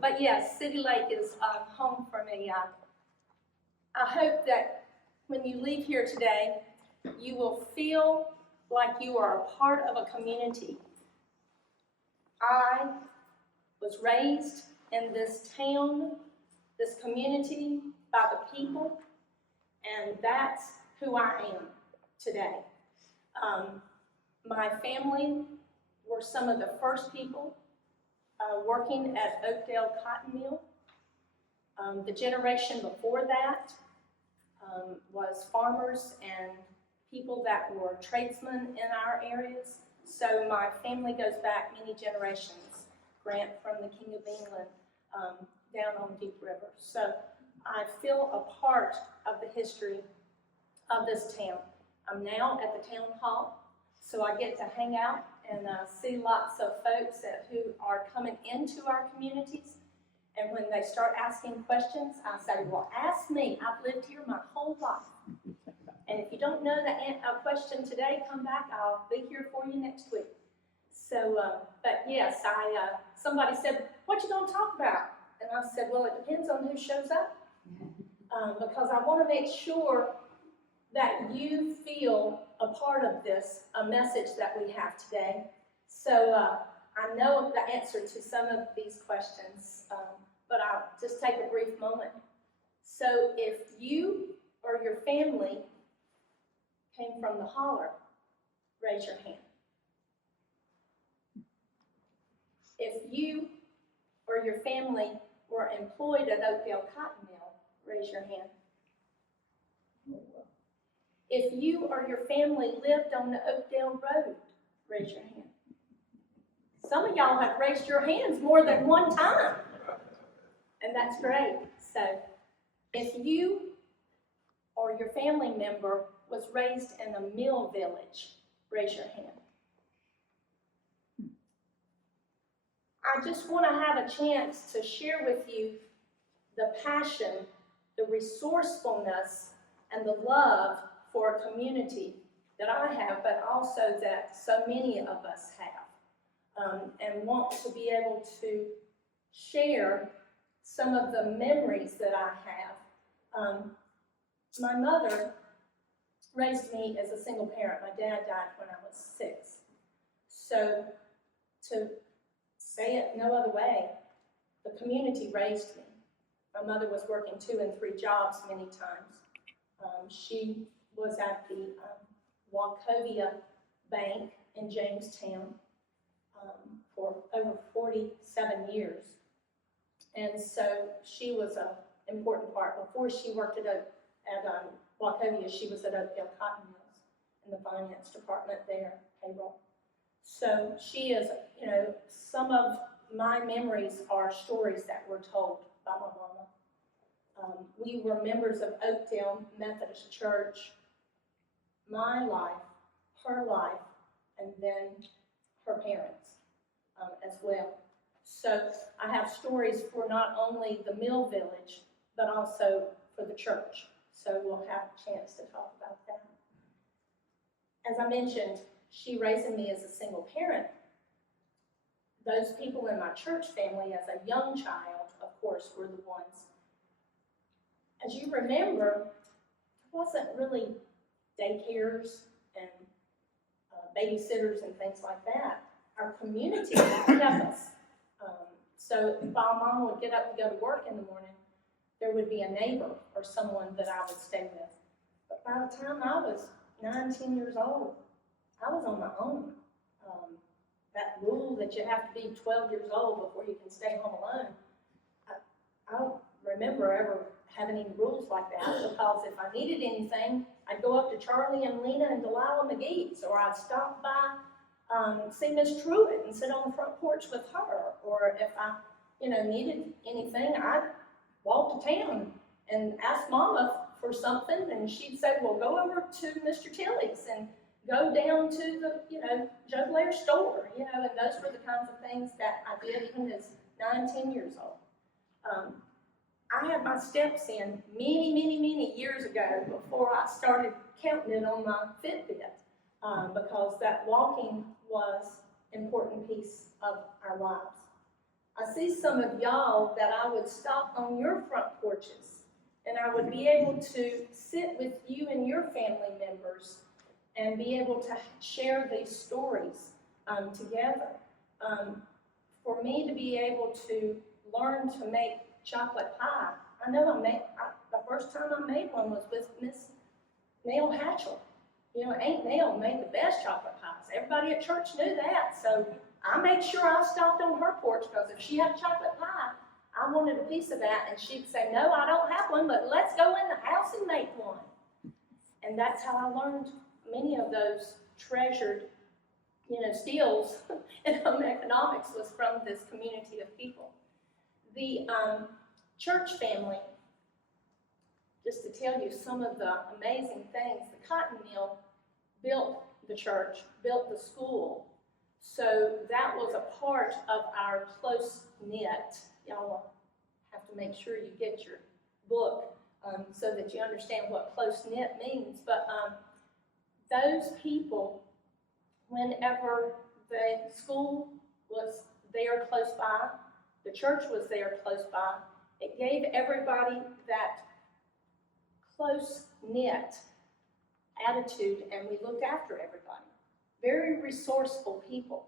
but yes, City Lake is home for me. I hope that when you leave here today, you will feel like you are a part of a community. I was raised in this town, this community, by the people, and that's who I am today. My family were some of the first people working at Oakdale Cotton Mill. The generation before that was farmers and people that were tradesmen in our areas. So my family goes back many generations. Grant from the King of England down on Deep River. So I feel a part of the history of this town. I'm now at the town hall, so I get to hang out and see lots of folks who are coming into our communities. And when they start asking questions, I say, well, ask me. I've lived here my whole life. And if you don't know a question today, come back. I'll be here for you next week. So, but yes, somebody said, what you going to talk about? And I said, well, it depends on who shows up. Because I want to make sure that you feel a part of this, a message that we have today. So I know the answer to some of these questions, but I'll just take a brief moment. So if you or your family came from the holler, raise your hand. If you or your family were employed at Oakdale Cotton Mill, raise your hand. If you or your family lived on the Oakdale Road, raise your hand. Some of y'all have raised your hands more than one time, and that's great. So if you or your family member was raised in a mill village, raise your hand. I just want to have a chance to share with you the passion, the resourcefulness, and the love for a community that I have, but also that so many of us have, and want to be able to share some of the memories that I have. My mother raised me as a single parent. My dad died when I was 6. So to say it no other way, the community raised me. My mother was working 2 and 3 jobs many times. She was at the Wachovia Bank in Jamestown for over 47 years. And so she was an important part. Before she worked at Wachovia, she was at Oakdale Cotton Mills in the finance department there, payroll. So she is, some of my memories are stories that were told by my mama. We were members of Oakdale Methodist Church, my life, her life, and then her parents as well. So I have stories for not only the mill village, but also for the church. So we'll have a chance to talk about that. As I mentioned, she raising me as a single parent. Those people in my church family as a young child, of course, were the ones. As you remember, there wasn't really daycares and babysitters and things like that. Our community would help us. So while Mom would get up to go to work in the morning, there would be a neighbor or someone that I would stay with. But by the time I was 9, 10 years old, I was on my own. That rule that you have to be 12 years old before you can stay home alone, I don't remember ever having any rules like that, because if I needed anything, I'd go up to Charlie and Lena and Delilah McGee's, or I'd stop by, see Miss Truitt and sit on the front porch with her, or if I, needed anything, I'd walk to town and ask Mama for something, and she'd say, well, go over to Mr. Tilley's and go down to the, Joe Blair's store, and those were the kinds of things that I did even as 9, 10 years old. I had my steps in many, many, many years ago before I started counting it on my Fitbit, because that walking was an important piece of our lives. I see some of y'all that I would stop on your front porches, and I would be able to sit with you and your family members and be able to share these stories together. For me to be able to learn to make chocolate pie, I know the first time I made one was with Miss Nell Hatchell. You know, Aunt Nell made the best chocolate pies. Everybody at church knew that, so I made sure I stopped on her porch, because if she had a chocolate pie, I wanted a piece of that, and she'd say, no, I don't have one, but let's go in the house and make one. And that's how I learned many of those treasured, skills in home economics, was from this community of people. The church family, just to tell you some of the amazing things, the cotton mill built the church, built the school. So that was a part of our close-knit. Y'all have to make sure you get your book so that you understand what close-knit means. But those people, whenever the school was there close by, the church was there close by, it gave everybody that close-knit attitude, and we looked after everybody. Very resourceful people.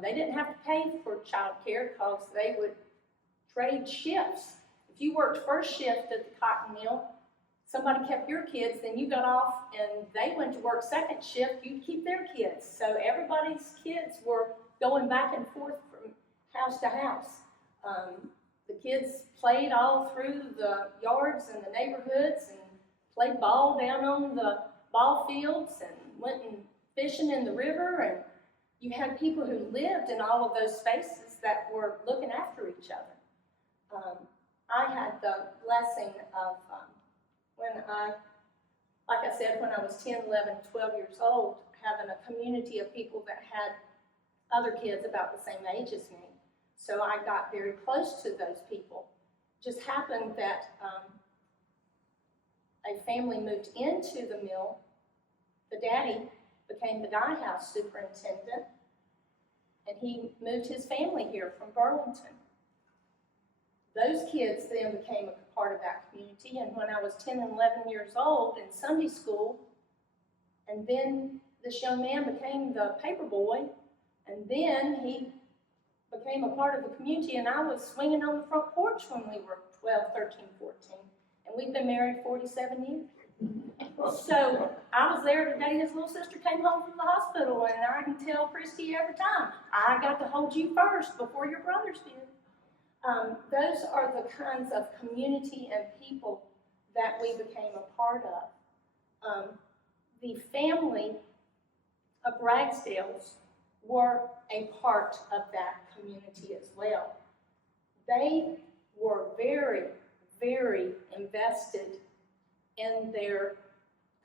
They didn't have to pay for child care because they would trade shifts. If you worked first shift at the cotton mill, somebody kept your kids, then you got off and they went to work second shift, you'd keep their kids. So everybody's kids were going back and forth from house to house. The kids played all through the yards and the neighborhoods and played ball down on the ball fields and went and fishing in the river, and you had people who lived in all of those spaces that were looking after each other. I had the blessing of when I was 10, 11, 12 years old, having a community of people that had other kids about the same age as me. So I got very close to those people. It just happened that a family moved into the mill. The daddy became the dye house superintendent, and he moved his family here from Burlington. Those kids then became a part of that community, and when I was 10 and 11 years old in Sunday school, and then this young man became the paper boy, and then he became a part of the community, and I was swinging on the front porch when we were 12, 13, 14, and we've been married 47 years. So I was there the day his little sister came home from the hospital, and I can tell Christy every time, I got to hold you first before your brothers did. Those are the kinds of community and people that we became a part of. The family of Ragsdales were a part of that community as well. They were very, very invested in their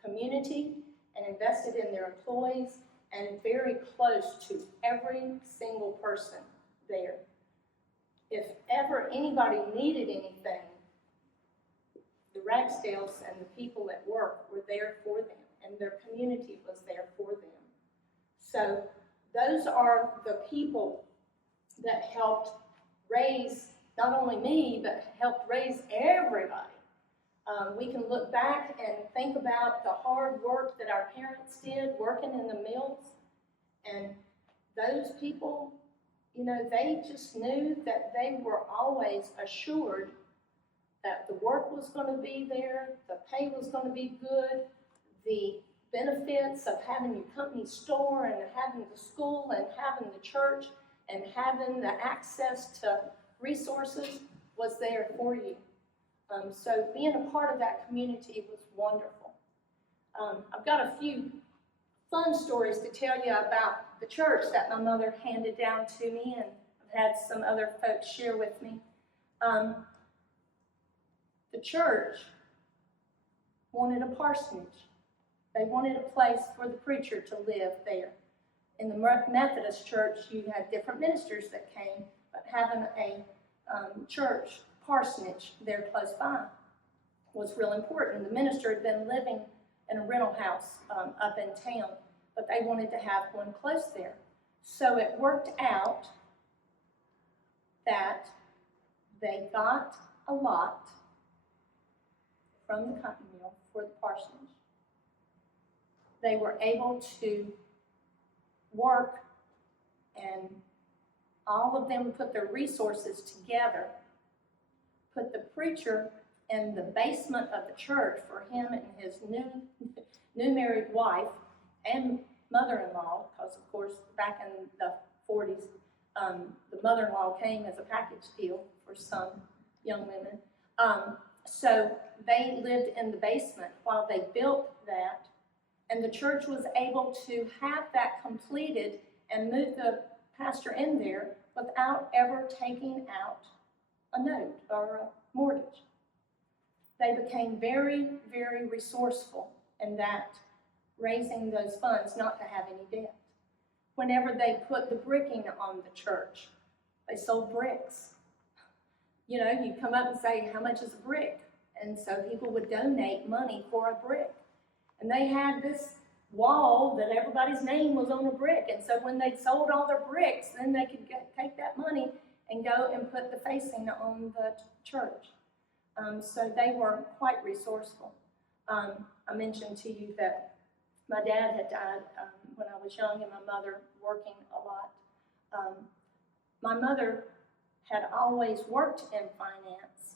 community and invested in their employees and very close to every single person there. If ever anybody needed anything, the Ragsdales and the people at work were there for them, and their community was there for them. So those are the people that helped raise not only me, but helped raise everybody. We can look back and think about the hard work that our parents did working in the mills, and those people, they just knew that they were always assured that the work was going to be there, the pay was going to be good, the benefits of having your company store and having the school and having the church and having the access to resources was there for you. So being a part of that community was wonderful. I've got a few fun stories to tell you about the church that my mother handed down to me, and I've had some other folks share with me. The church wanted a parsonage. They wanted a place for the preacher to live there. In the Methodist church, you had different ministers that came, but having a church parsonage there close by was real important. The minister had been living in a rental house up in town, but they wanted to have one close there. So it worked out that they got a lot from the cotton mill for the parsonage. They were able to work, and all of them put their resources together, put the preacher in the basement of the church for him and his new married wife and mother-in-law, because of course back in the 40s, the mother-in-law came as a package deal for some young women. So they lived in the basement while they built that, and the church was able to have that completed and move the pastor in there without ever taking out a note or a mortgage. They became very, very resourceful in that, raising those funds not to have any debt. Whenever they put the bricking on the church, they sold bricks. You know, you'd come up and say, how much is a brick? And so people would donate money for a brick. And they had this wall that everybody's name was on a brick. And so when they sold all their bricks, then they could take that money and go and put the facing on the church. So they were quite resourceful. I mentioned to you that my dad had died when I was young, and my mother working a lot. My mother had always worked in finance.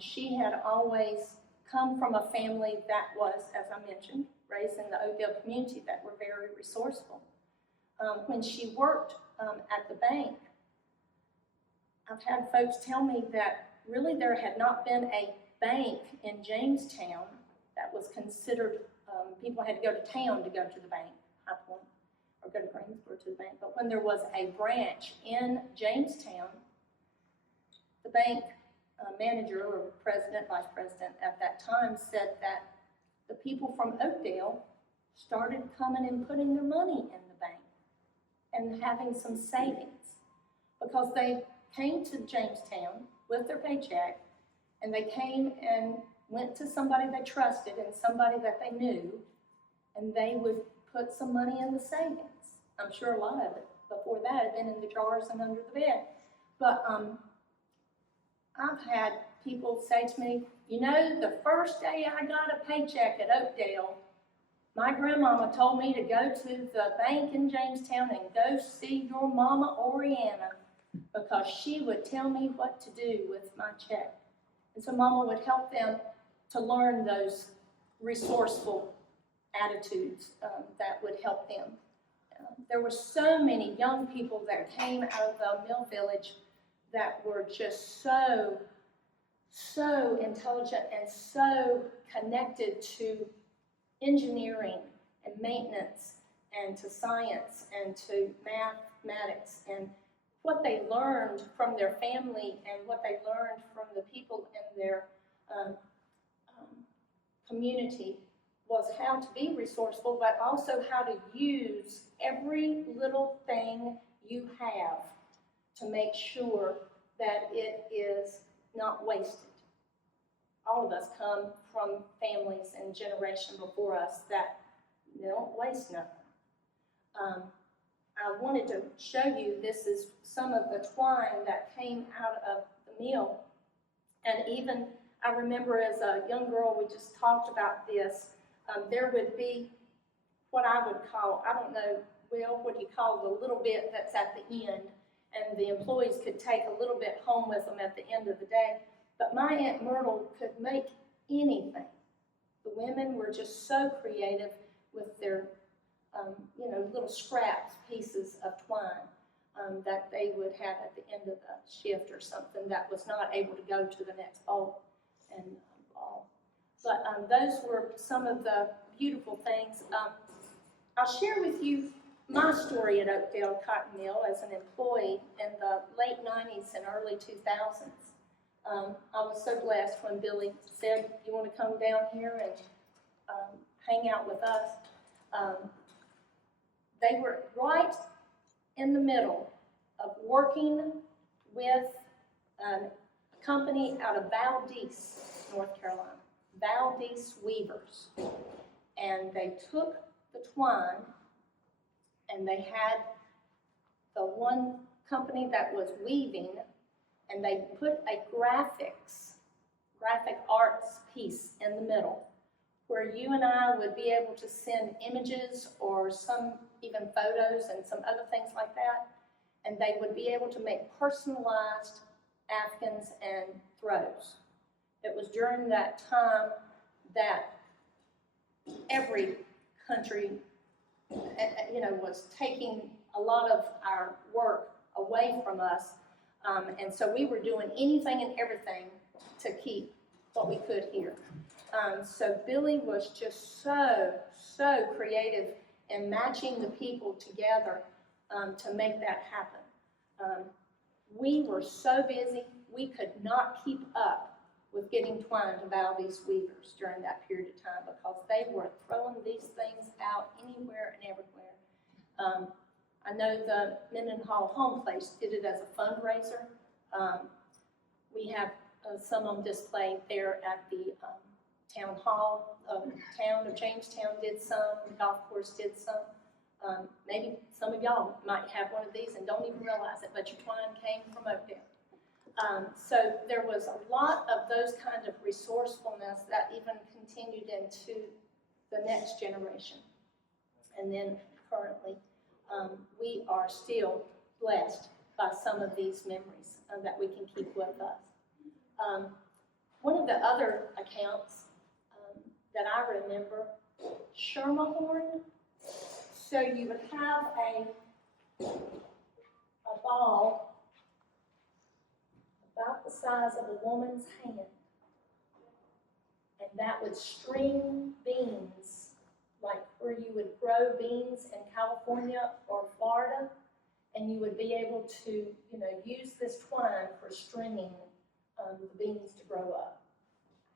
She had always come from a family that was, as I mentioned, raised in the Oakdale community, that were very resourceful. When she worked at the bank, I've had folks tell me that really there had not been a bank in Jamestown that was considered, people had to go to town to go to the bank, High Point, or go to Greensboro to the bank. But when there was a branch in Jamestown, the bank manager or president, vice president at that time said that the people from Oakdale started coming and putting their money in the bank and having some savings, because they came to Jamestown with their paycheck, and they came and went to somebody they trusted and somebody that they knew, and they would put some money in the savings. I'm sure a lot of it before that had been in the jars and under the bed. But I've had people say to me, you know, the first day I got a paycheck at Oakdale, my grandmama told me to go to the bank in Jamestown and go see your mama Oriana, because she would tell me what to do with my check. And so mama would help them to learn those resourceful attitudes that would help them. There were so many young people that came out of the Mill Village that were just so intelligent and so connected to engineering and maintenance and to science and to mathematics, and what they learned from their family and what they learned from the people in their community was how to be resourceful, but also how to use every little thing you have to make sure that it is not wasted. All of us come from families and generation before us that they don't waste nothing. I wanted to show you, this is some of the twine that came out of the mill. And even, I remember as a young girl, we just talked about this, there would be what I would call, I don't know, Will, what do you call the little bit that's at the end? And the employees could take a little bit home with them at the end of the day. But my Aunt Myrtle could make anything. The women were just so creative with their little scraps, pieces of twine that they would have at the end of the shift, or something that was not able to go to the next bowl and ball. But those were some of the beautiful things. I'll share with you my story at Oakdale Cotton Mill as an employee in the late 90s and early 2000s. I was so blessed when Billy said, you want to come down here and hang out with us. They were right in the middle of working with a company out of Valdese, North Carolina, Valdese Weavers. And they took the twine, and they had the one company that was weaving and they put a graphic arts piece in the middle where you and I would be able to send images or some even photos and some other things like that, and they would be able to make personalized Afghans and throws. It was during that time that every country, was taking a lot of our work away from us, and so we were doing anything and everything to keep what we could here. So Billy was just so creative in matching the people together to make that happen. We were so busy, we could not keep up with getting twine to bow these weavers during that period of time because they were throwing these things out anywhere and everywhere. I know the Mendenhall Home Place did it as a fundraiser. We have some on display there at the town hall. The town of Jamestown did some, the golf course did some. Maybe some of y'all might have one of these and don't even realize it, but your twine came from Oakdale. So there was a lot of those kind of resourcefulness that even continued into the next generation. And then currently, we are still blessed by some of these memories that we can keep with us. One of the other accounts that I remember, Schermerhorn. So you would have a ball about the size of a woman's hand, and that would string beans, like where you would grow beans in California or Florida, and you would be able to, use this twine for stringing the beans to grow up.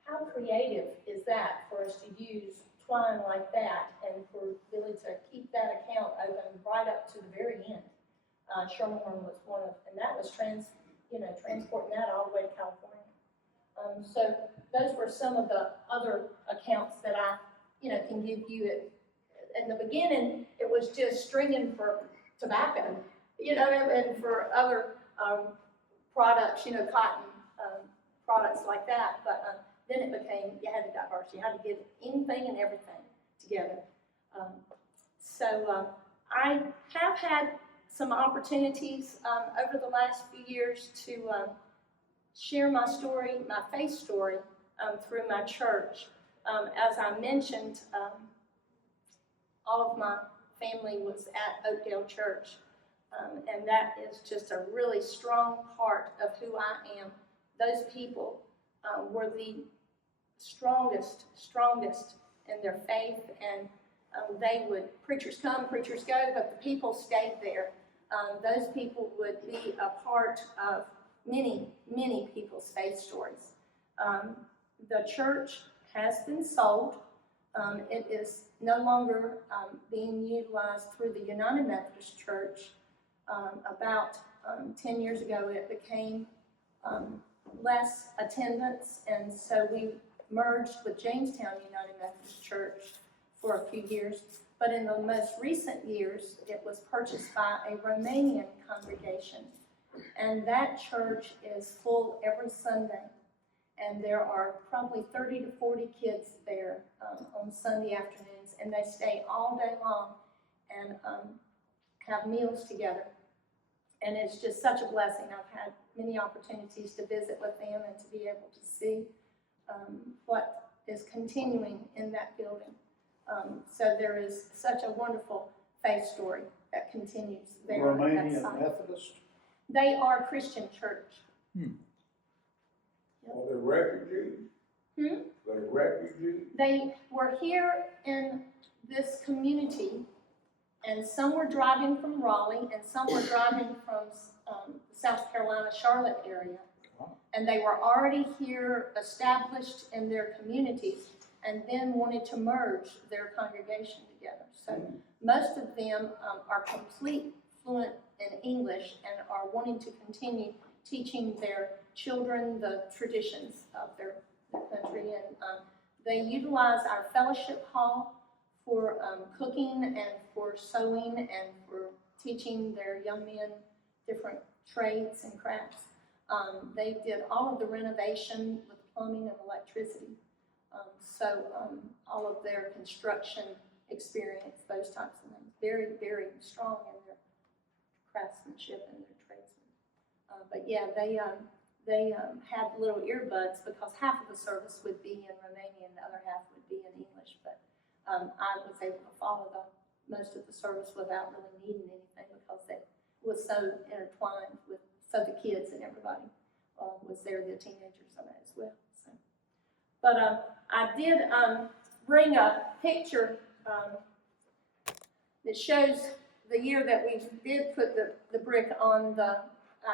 How creative is that for us to use twine like that and for Billy to keep that account open right up to the very end? Schermerhorn was one of, and that was transporting that all the way to California. So those were some of the other accounts that I, can give you. In the beginning, it was just stringing for tobacco, and for other products, cotton products like that. But then it became, you had to diverse. You had to get anything and everything together. So I have had some opportunities over the last few years to share my story, my faith story, through my church. As I mentioned, all of my family was at Oakdale Church, and that is just a really strong part of who I am. Those people were the strongest in their faith, and they would, preachers come, preachers go, but the people stayed there. Those people would be a part of many people's faith stories. The church has been sold. It is no longer being utilized through the United Methodist Church. About 10 years ago, it became less attendance, and so we merged with Jamestown United Methodist Church for a few years. But in the most recent years, it was purchased by a Romanian congregation, and that church is full every Sunday. And there are probably 30 to 40 kids there on Sunday afternoons, and they stay all day long and have meals together. And it's just such a blessing. I've had many opportunities to visit with them and to be able to see what is continuing in that building. So there is such a wonderful faith story that continues there. Romanian Methodist? They are a Christian church. Are they refugees? They're refugees? They were here in this community, and some were driving from Raleigh, and some were driving from South Carolina, Charlotte area. And they were already here, established in their communities, and then wanted to merge their congregation together. So most of them are complete fluent in English and are wanting to continue teaching their children the traditions of their country. And they utilize our fellowship hall for cooking and for sewing and for teaching their young men different trades and crafts. They did all of the renovation with plumbing and electricity. All of their construction experience, those types of things, very, very strong in their craftsmanship and their tradesmen. But yeah, they had little earbuds because half of the service would be in Romanian and the other half would be in English. But I was able to follow most of the service without really needing anything because it was so intertwined with, so the kids and everybody was there, the teenagers on it as well. So, but I did bring a picture that shows the year that we did put the brick on the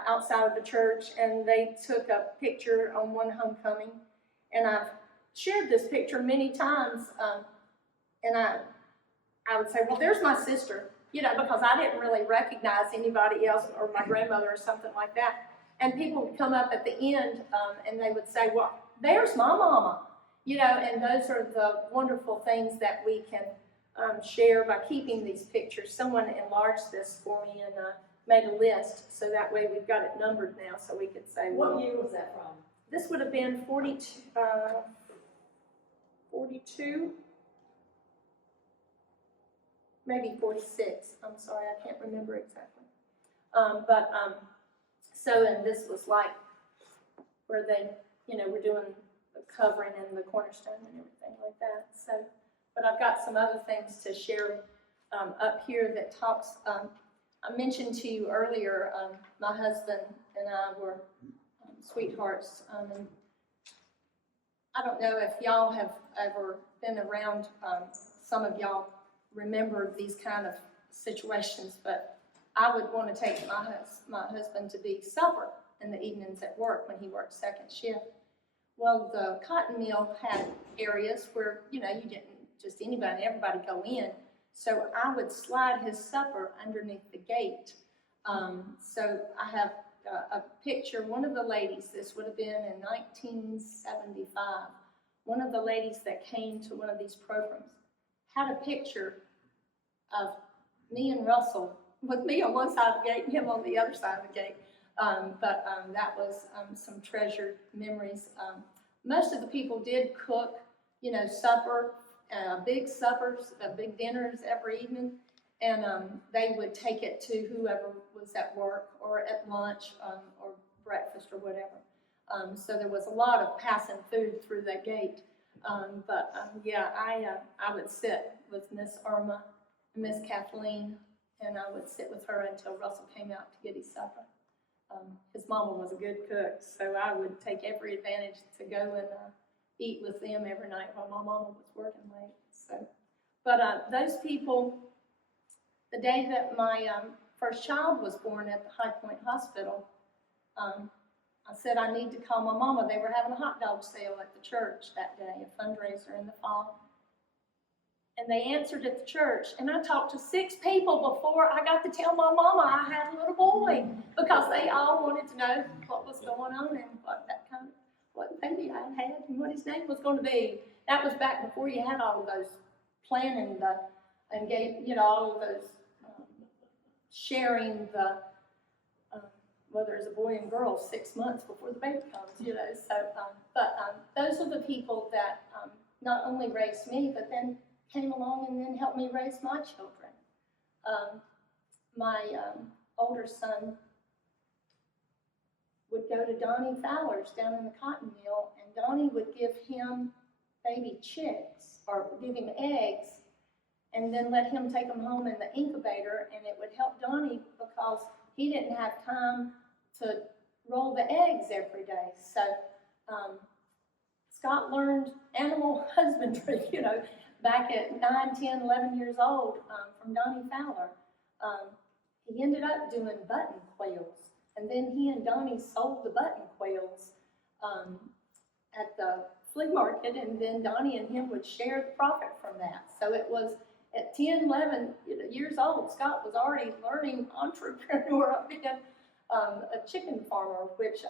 outside of the church, and they took a picture on one homecoming, and I've shared this picture many times, and I would say, well, there's my sister, you know, because I didn't really recognize anybody else or my grandmother or something like that. And people would come up at the end and they would say, well, there's my mama, you know, and those are the wonderful things that we can share by keeping these pictures. Someone enlarged this for me and made a list, so that way we've got it numbered now, so we could say, What year was that from? This would have been 42, maybe 46. I'm sorry, I can't remember exactly. And this was like where they, you know, were doing the covering and the cornerstone and everything like that. So, but I've got some other things to share up here that talks. I mentioned to you earlier, my husband and I were sweethearts. And I don't know if y'all have ever been around, some of y'all remember these kind of situations, but I would want to take my husband to big supper in the evenings at work when he worked second shift. Well, the cotton mill had areas where, you know, you didn't just everybody go in. So I would slide his supper underneath the gate. So I have a picture, one of the ladies, this would have been in 1975, one of the ladies that came to one of these programs had a picture of me and Russell, with me on one side of the gate and him on the other side of the gate. That was some treasured memories. Most of the people did cook, you know, supper, big suppers, big dinners every evening, and they would take it to whoever was at work or at lunch or breakfast or whatever. So there was a lot of passing food through that gate. I would sit with Miss Irma and Miss Kathleen, and I would sit with her until Russell came out to get his supper. His mama was a good cook, so I would take every advantage to go and eat with them every night while my mama was working late. So, those people, the day that my first child was born at the High Point Hospital, I said I need to call my mama. They were having a hot dog sale at the church that day, a fundraiser in the fall. And they answered at the church, and I talked to 6 people before I got to tell my mama I had a little boy, because they all wanted to know what was going on and what baby I had and what his name was going to be. That was back before you had all of those planning and gave, you know, all of those sharing the whether it's a boy and girl 6 months before the baby comes, you know. So, those are the people that not only raised me, but then came along and then helped me raise my children. My older son would go to Donnie Fowler's down in the cotton mill, and Donnie would give him baby chicks, or give him eggs, and then let him take them home in the incubator, and it would help Donnie because he didn't have time to roll the eggs every day. So Scott learned animal husbandry, you know, back at 9, 10, 11 years old from Donnie Fowler. He ended up doing button quails, and then he and Donnie sold the button quails at the flea market, and then Donnie and him would share the profit from that. So it was at 10, 11 years old, Scott was already learning entrepreneur, being a chicken farmer, which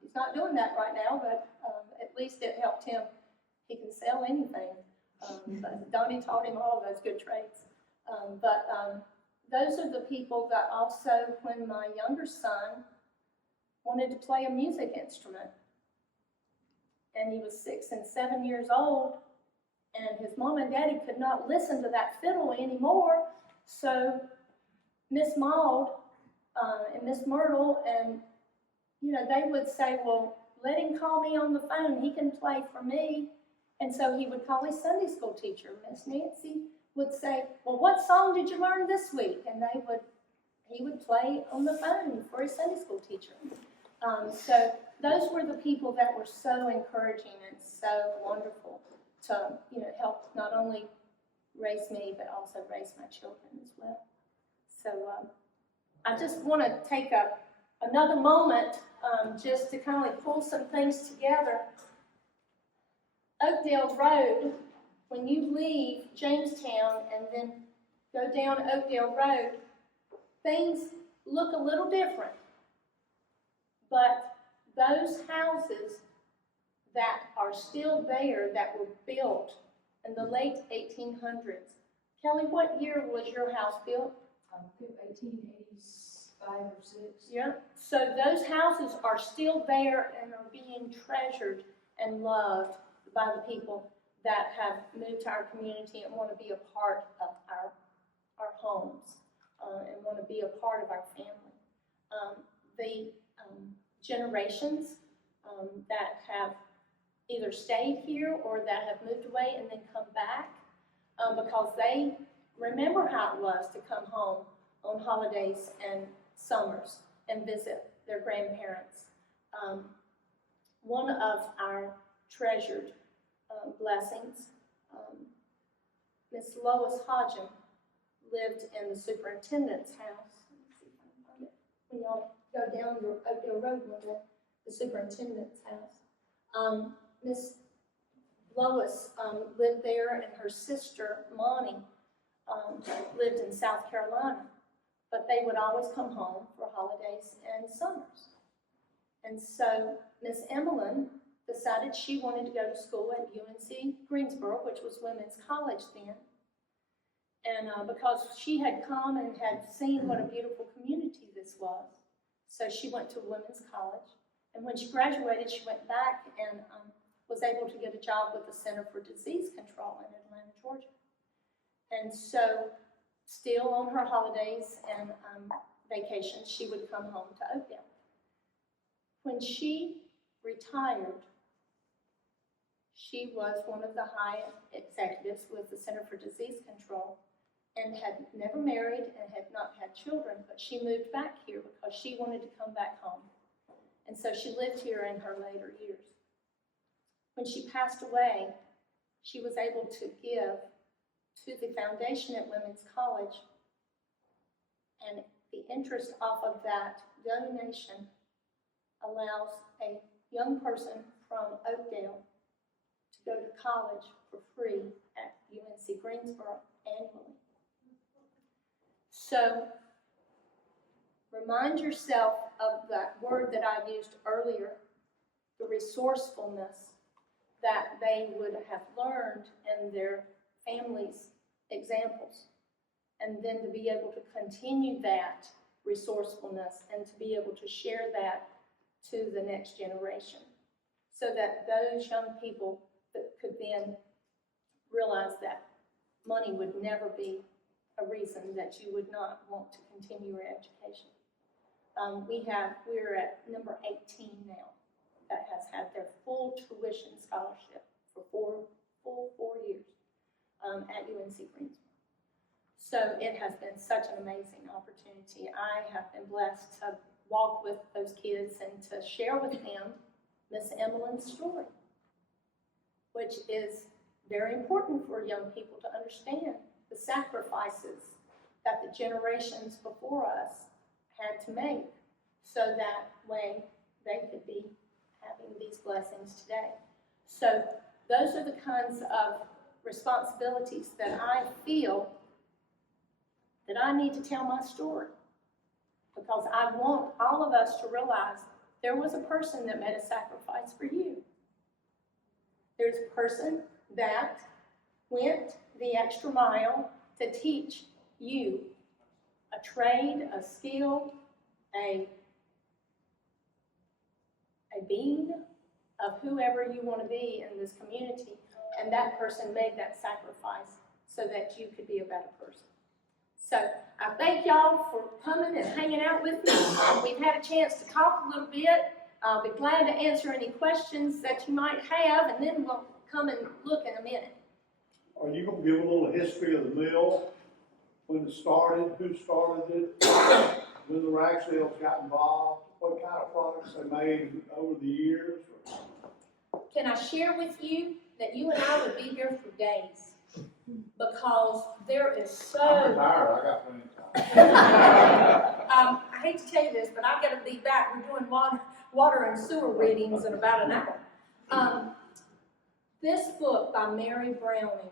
he's not doing that right now, but at least it helped him. He can sell anything. But Donnie taught him all of those good trades. Those are the people that also, when my younger son wanted to play a music instrument. And he was 6 and 7 years old, and his mom and daddy could not listen to that fiddle anymore. So Miss Maud and Miss Myrtle, and they would say, well, let him call me on the phone. He can play for me. And so he would call his Sunday school teacher. Miss Nancy would say, well, what song did you learn this week? And he would play on the phone for his Sunday school teacher. So those were the people that were so encouraging and so wonderful to help not only raise me, but also raise my children as well. So I just want to take another moment just to kind of pull some things together. Oakdale Road, when you leave Jamestown and then go down Oakdale Road, things look a little different. But those houses that are still there, that were built in the late 1800s. Kelly, what year was your house built? 1885 or 6. Yeah. So those houses are still there and are being treasured and loved by the people that have moved to our community and want to be a part of our homes and want to be a part of our family. The generations that have either stayed here or that have moved away and then come back because they remember how it was to come home on holidays and summers and visit their grandparents. One of our treasured blessings, Miss Lois Hodgem lived in the superintendent's house. Let me see if I can find it. When y'all go down your Oakdale Road one day, the superintendent's house. Miss Lois lived there, and her sister, Monty, lived in South Carolina. But they would always come home for holidays and summers. And so Miss Emmeline decided she wanted to go to school at UNC Greensboro, which was women's college then. And because she had come and had seen what a beautiful community this was, so she went to women's college. And when she graduated, she went back and was able to get a job with the Center for Disease Control in Atlanta, Georgia. And so still on her holidays and vacations, she would come home to Oakdale. When she retired, she was one of the high executives with the Center for Disease Control and had never married and had not had children, but she moved back here because she wanted to come back home. And so she lived here in her later years. When she passed away, she was able to give to the foundation at Women's College, and the interest off of that donation allows a young person from Oakdale to go to college for free at UNC Greensboro annually. So remind yourself of that word that I used earlier, the resourcefulness that they would have learned in their families' examples, and then to be able to continue that resourcefulness and to be able to share that to the next generation, so that those young people that could then realize that money would never be a reason that you would not want to continue your education. We're at number 18 now that has had their full tuition scholarship for full 4 years at UNC Greensboro. So it has been such an amazing opportunity. I have been blessed to walk with those kids and to share with them Miss Emmeline's story, which is very important for young people to understand the sacrifices that the generations before us had to make so that way they could be having these blessings today. So those are the kinds of responsibilities that I feel that I need to tell my story, because I want all of us to realize there was a person that made a sacrifice for you. There's a person that went the extra mile to teach you a trade, a skill, a a being of whoever you want to be in this community, and that person made that sacrifice so that you could be a better person. So I thank y'all for coming and hanging out with me. We've had a chance to talk a little bit. I'll be glad to answer any questions that you might have, and then we'll come and look in a minute. Are you going to give a little history of the mill, when it started, who started it, when the Ragsdales got involved, what kind of products they made over the years? Can I share with you that you and I would be here for days, because there is so... I'm retired, I got plenty of time. I hate to tell you this, but I've got to be back. We're doing water and sewer readings in about an hour. This book by Mary Browning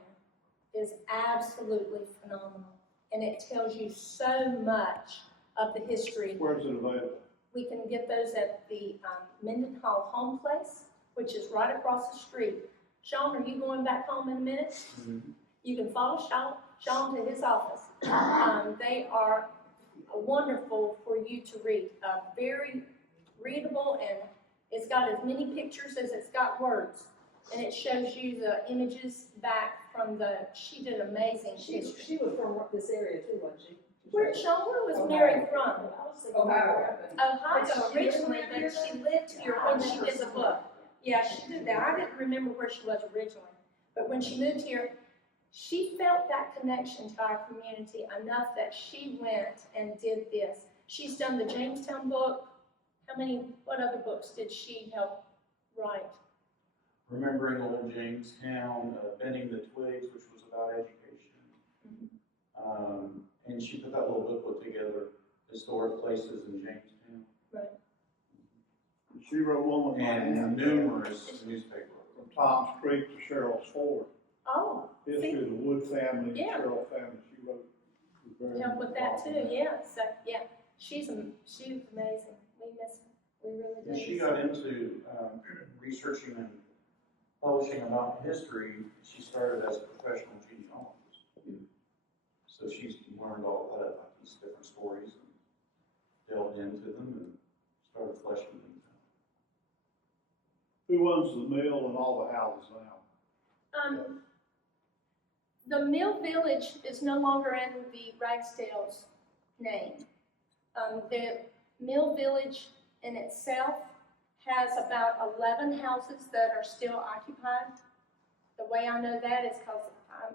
is absolutely phenomenal, and it tells you so much of the history. Where's it available? We can get those at the Mendenhall Home Place, which is right across the street. Sean, are you going back home in a minute? Mm-hmm. You can follow Sean to his office. They are wonderful for you to read. Very readable, and it's got as many pictures as it's got words. And it shows you the images back from she did amazing history. She was from this area too, wasn't she? Where was Mary from? Ohio. Ohio originally, but she lived here when she did the book. Yeah, she did that. I didn't remember where she was originally. But when she moved here, she felt that connection to our community enough that she went and did this. She's done the Jamestown book. What other books did she help write? Remembering Old Jamestown, Bending the Twigs, which was about education. Mm-hmm. And she put that little booklet together, Historic Places in Jamestown. Right. She wrote one with my And aunt, numerous newspapers. from Tom's Creek to Cheryl's Ford. Oh, History of the Wood family, Yeah. Cheryl family, she wrote. Was very help with that involved too, in that. yeah. So, yeah, she's amazing. We miss her. We really do. And she got into researching and publishing about history. She started as a professional genealogist. So she's learned all that, like these different stories, and delved into them and started fleshing them out. Who owns the mill and all the houses now? The Mill Village is no longer in the Ragsdale's name. The Mill Village in itself has about 11 houses that are still occupied. The way I know that is because I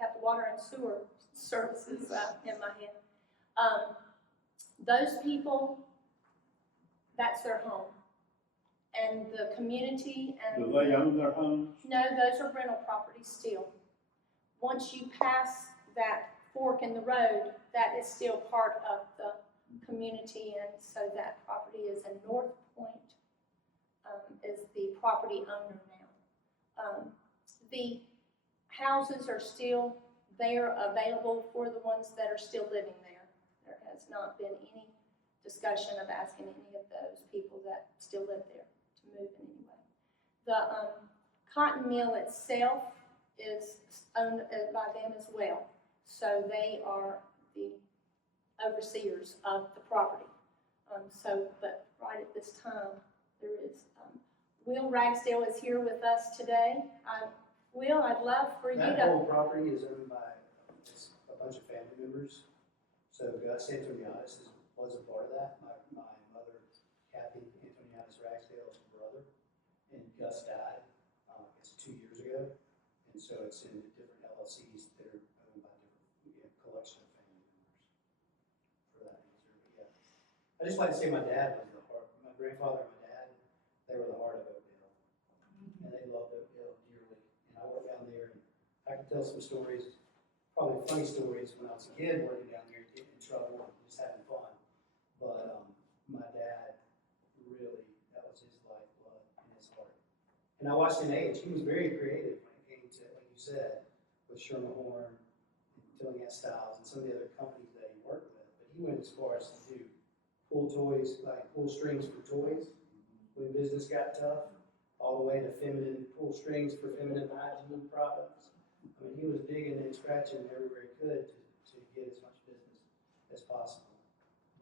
have the water and sewer services in my head. Those people, that's their home. And the community and... Do they own their homes? No, those are rental properties still. Once you pass that fork in the road, that is still part of the community, and so that property is in North Point, is the property owner now. The houses are still there, available for the ones that are still living there. There has not been any discussion of asking any of those people that still live there to move in any way. The cotton mill itself is owned by them as well. So they are the overseers of the property. But right at this time, there is, Will Ragsdale is here with us today. Will, I'd love for you to... That whole property is owned by a bunch of family members. So Gus Antoniadis was a part of that. My mother, Kathy Antoniadis Ragsdale's brother, and Gus died, it's 2 years ago. And so it's in different LLCs that are owned by different collection of family members for that answer. But yeah, I just like to say my dad was the heart. My grandfather and my dad, they were the heart of Oakdale, and they loved Oakdale dearly. And I worked down there, and I could tell some stories, probably funny stories when I was a kid working down there, getting in trouble and just having fun. But my dad really, that was his lifeblood and his heart. And I watched him age. He was very creative when it came to, like you said, with Sherman Horn, Tillinghast Styles, and some of the other companies that he worked with. But he went as far as to do pull toys, like pull strings for toys, when business got tough, all the way to feminine pull strings for feminine hygiene products. I mean, he was digging and scratching everywhere he could to get as much business as possible.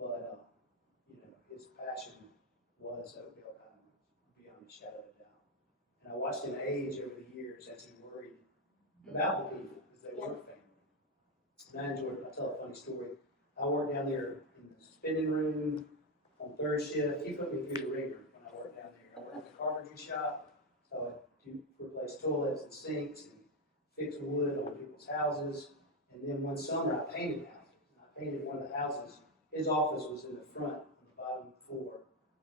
But, his passion was Oakdale Cotton. any shadow of a doubt. And I watched him age over the years as he worried about the people, because they were family. And I'll tell a funny story. I worked down there in the spinning room on third shift. He put me through the ringer when I worked down there. I worked at the carpentry shop, so I replace toilets and sinks and fix wood on people's houses. And then one summer I painted houses. And I painted one of the houses. His office was in the front on the bottom floor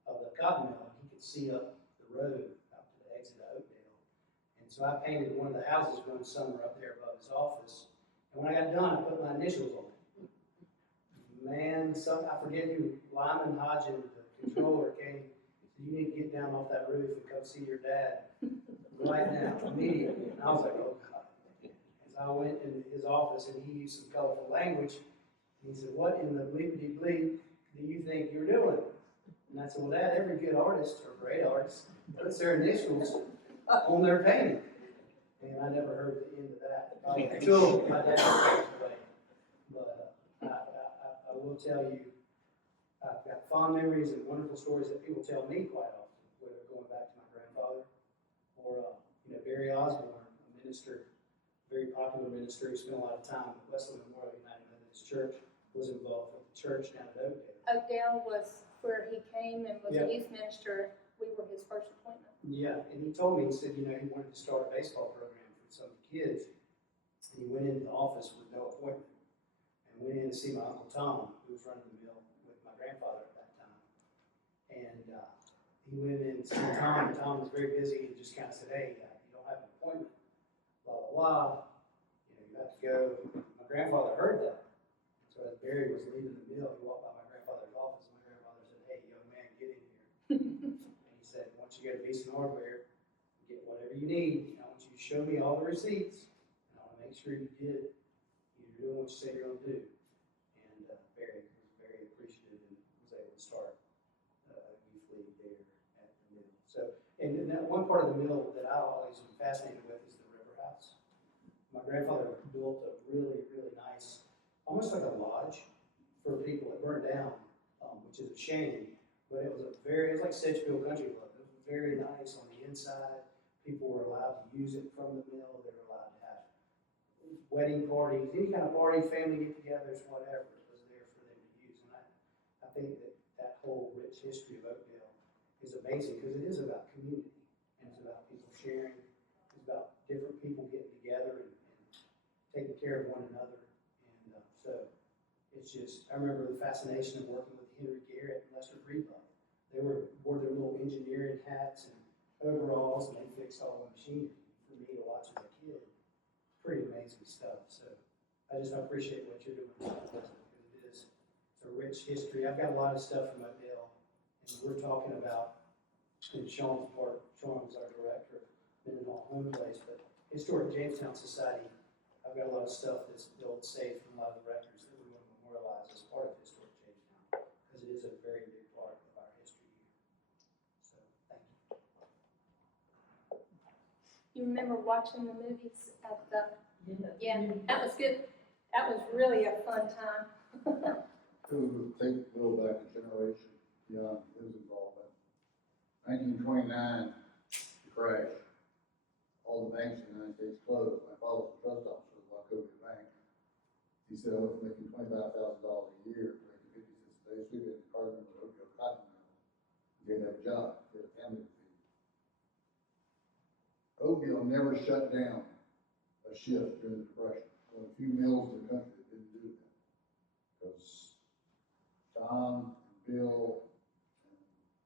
of the cotton mill, and he could see up the road up to the exit of Oakdale. And so I painted one of the houses one summer up there above his office. And when I got done, I put my initials on it. Man, I forget who, Lyman Hodgin, the controller, came. Said, "You need to get down off that roof and come see your dad right now, immediately." And I was like, "Oh God." As I went into his office, and he used some colorful language, and he said, "What in the bleepity bleep do you think you're doing?" And I said, "Well, Dad, every good artist or great artist puts their initials on their painting." And I never heard the end of that until my dad passed away. But I will tell you, I've got fond memories and wonderful stories that people tell me quite often, whether going back to my grandfather or, Barry Osborne, a minister, very popular minister who spent a lot of time at Wesley Memorial United Methodist Church, was involved with the church down at Oakdale. Oakdale was where he came and was Yeah. a youth minister. We were his first appointment. Yeah, and he told me, he said, he wanted to start a baseball program for some of the kids. And he went into the office with no appointment and went in to see my Uncle Tom, who was running the mill with my grandfather at that time. And he went in to see Tom, and Tom was very busy and just kind of said, "Hey, you don't have an appointment, blah, blah, blah. You have to go." My grandfather heard that. So as Barry was leaving the mill, he walked by my grandfather's office, and my grandfather said, "Hey, young man, get in here." And he said, "Once you go to Beeson Hardware, get whatever you need. I want you to show me all the receipts, and I want to make sure you're doing what you say you're going to do." And Barry was very appreciative and was able to start a youth league there at the mill. So, and that one part of the mill that I always am fascinated with is the river house. My grandfather built a really, really nice, almost like a lodge for people that burned down, which is a shame. But it was like Sedgefield Country Club. It was very nice on the inside. People were allowed to use it from the mill. They were allowed to have wedding parties, any kind of party, family get-togethers, whatever. It was there for them to use. And I think that whole rich history of Oakdale is amazing because it is about community, and it's about people sharing. It's about different people getting together and taking care of one another. And so it's just, I remember the fascination of working with Henry Garrett and Lester Breedlove. They wore their little engineering hats and overalls, and they fixed all the machinery for me to watch as a kid. Pretty amazing stuff. So I appreciate what you're doing, because it's a rich history. I've got a lot of stuff from Oakdale, and we're talking about, and Sean's was our director, been in all home place, but Historic Jamestown Society, I've got a lot of stuff that's built saved from a lot of the records that we want to memorialize as part of Historic Jamestown, because it is a very big part of our history here. So, thank you. You remember watching the movies at the, Yeah. that was good. That was really a fun time. It would take Bill back a generation beyond his involvement. 1929, the crash. All the banks in the United States closed. My father was a trust officer of Wachovia Bank. He said, "I was making $25,000 a year, making 50 cents a day, sweeping the cardroom at Oakdale Cotton Mill. He didn't have a job. He had a family to feed." Oakdale never shut down a shift during the Depression. One of the few mills in the country that didn't do that. Because Tom and Bill and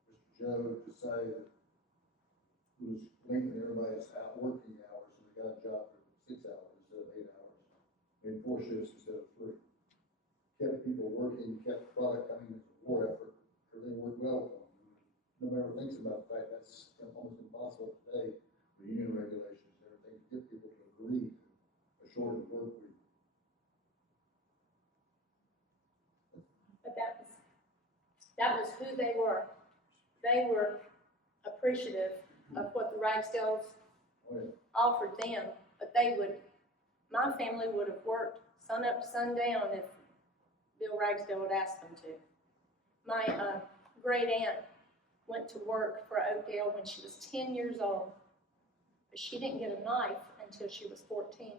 Mr. Joe decided it was lengthening everybody's out working hours, so they got a job for 6 hours instead of 8 hours. Made 4 shifts instead of 3. Kept people working, kept product coming as a war effort, everything worked well for them. Nobody ever thinks about the fact that's almost impossible today with union regulations and everything, to get people to agree to a shortened work week. But that was who they were. They were appreciative of what the Ragsdales Oh, yeah. offered them, but my family would have worked sun up, sundown if Bill Ragsdale would ask them to. My great aunt went to work for Oakdale when she was 10 years old. But she didn't get a knife until she was 14. And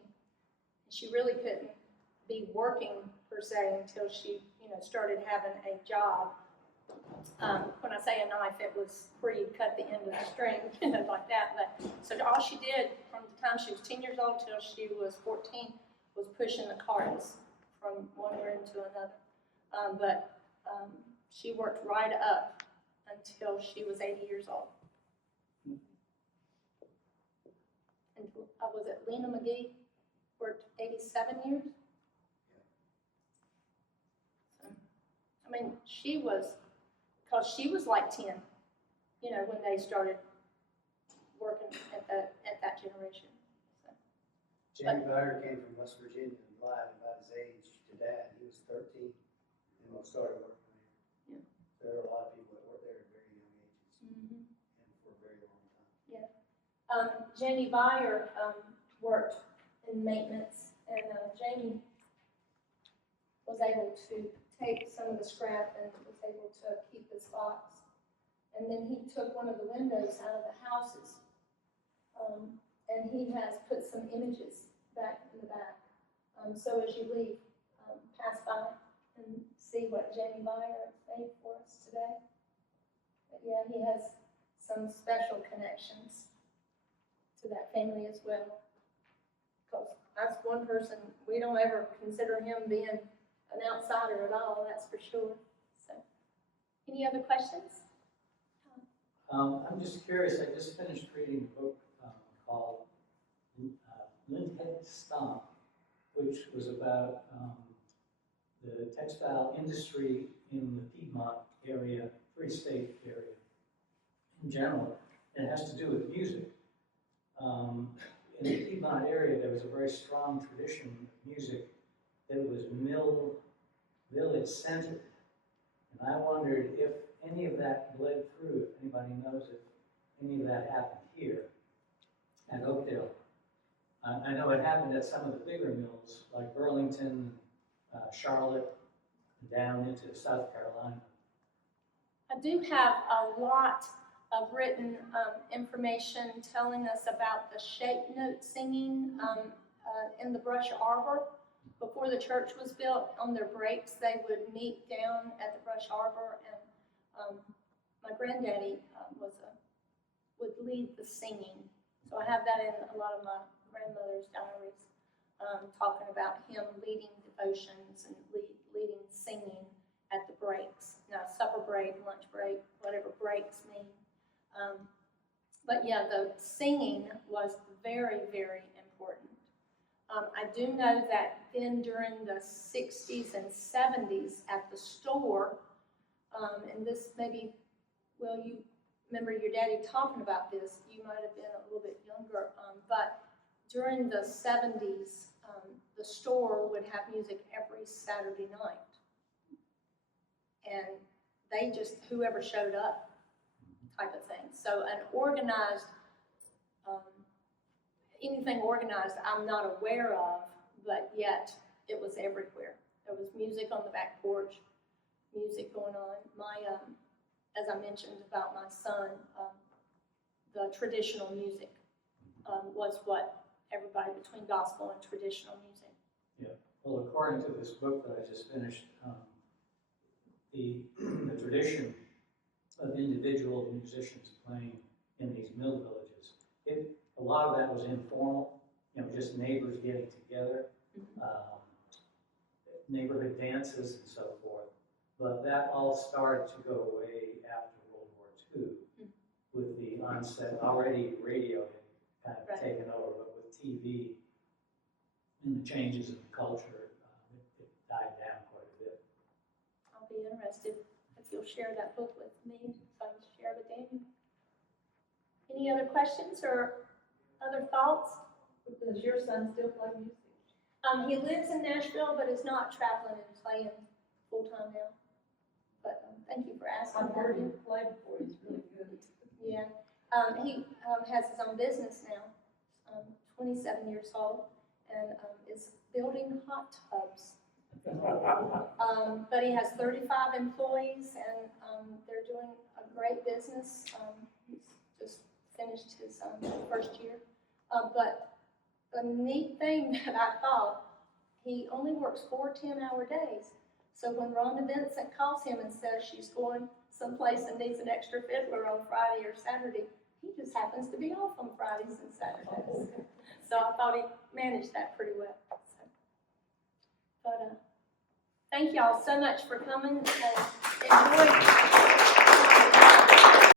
she really couldn't be working per se until she, started having a job. When I say a knife, it was where you cut the end of the string, like that. But so all she did from the time she was 10 years old till she was 14 was pushing the carts from one room to another. But she worked right up until she was 80 years old. And was it Lena McGee? Worked 87 years? So, I mean, because she was like 10, when they started working at that generation. So. Jamie Byer came from West Virginia and lied about his age to Dad. He was 13 and started working there. Yeah. There are a lot of people that work there at very young ages Mm-hmm. and for a very long time. Jamie Byer worked in maintenance, and Jamie was able to take some of the scrap and was able to keep his box. And then he took one of the windows out of the houses, and he has put some images back in the back. So as you leave, pass by and see what Jamie Byer made for us today. But yeah, he has some special connections to that family as well. Because that's one person, we don't ever consider him being an outsider at all, that's for sure. So, any other questions? I'm just curious, I just finished reading a book called Lindhead Stomp, which was about the textile industry in the Piedmont area, Free State area in general. And it has to do with music. In the Piedmont area, there was a very strong tradition of music that was village-centered. And I wondered if any of that bled through, if anybody knows if any of that happened here at Oakdale. I know it happened at some of the bigger mills, like Burlington, Charlotte, and down into South Carolina. I do have a lot of written information telling us about the shape note singing in the Brush Arbor. Before the church was built, on their breaks, they would meet down at the Brush Arbor, and my granddaddy would lead the singing. So I have that in a lot of my grandmother's diaries, talking about him leading devotions and leading singing at the breaks. Now, supper break, lunch break, whatever breaks mean. But yeah, the singing was very, very important. I do know that then during the 60s and 70s at the store, and this maybe, well, you remember your daddy talking about this, you might have been a little bit younger, but during the 70s, the store would have music every Saturday night. And they just, whoever showed up type of thing. So an organized, anything organized I'm not aware of, but yet it was everywhere. There was music on the back porch, music going on. My, as I mentioned about my son, the traditional music was what everybody between gospel and traditional music. Yeah, well, according to this book that I just finished, the tradition of individual musicians playing in these mill villages, a lot of that was informal, just neighbors getting together, neighborhood dances and so forth. But that all started to go away after World War II with the onset, already radio had kind of taken over, but with TV and the changes in the culture, it died down quite a bit. I'll be interested if you'll share that book with me, so I can share with Daniel. Any other questions or other thoughts? Does your son still play music? He lives in Nashville, but is not traveling and playing full-time now. But thank you for asking. I've heard him play before, he's really good. Yeah. He has his own business now, 27 years old, and is building hot tubs. But he has 35 employees, and they're doing a great business. He's just finished his first year. But the neat thing that I thought, he only works 4 10-hour days. So when Rhonda Vincent calls him and says she's going someplace and needs an extra fiddler on Friday or Saturday, he just happens to be off on Fridays and Saturdays. So I thought he managed that pretty well. So, but thank y'all so much for coming and enjoy.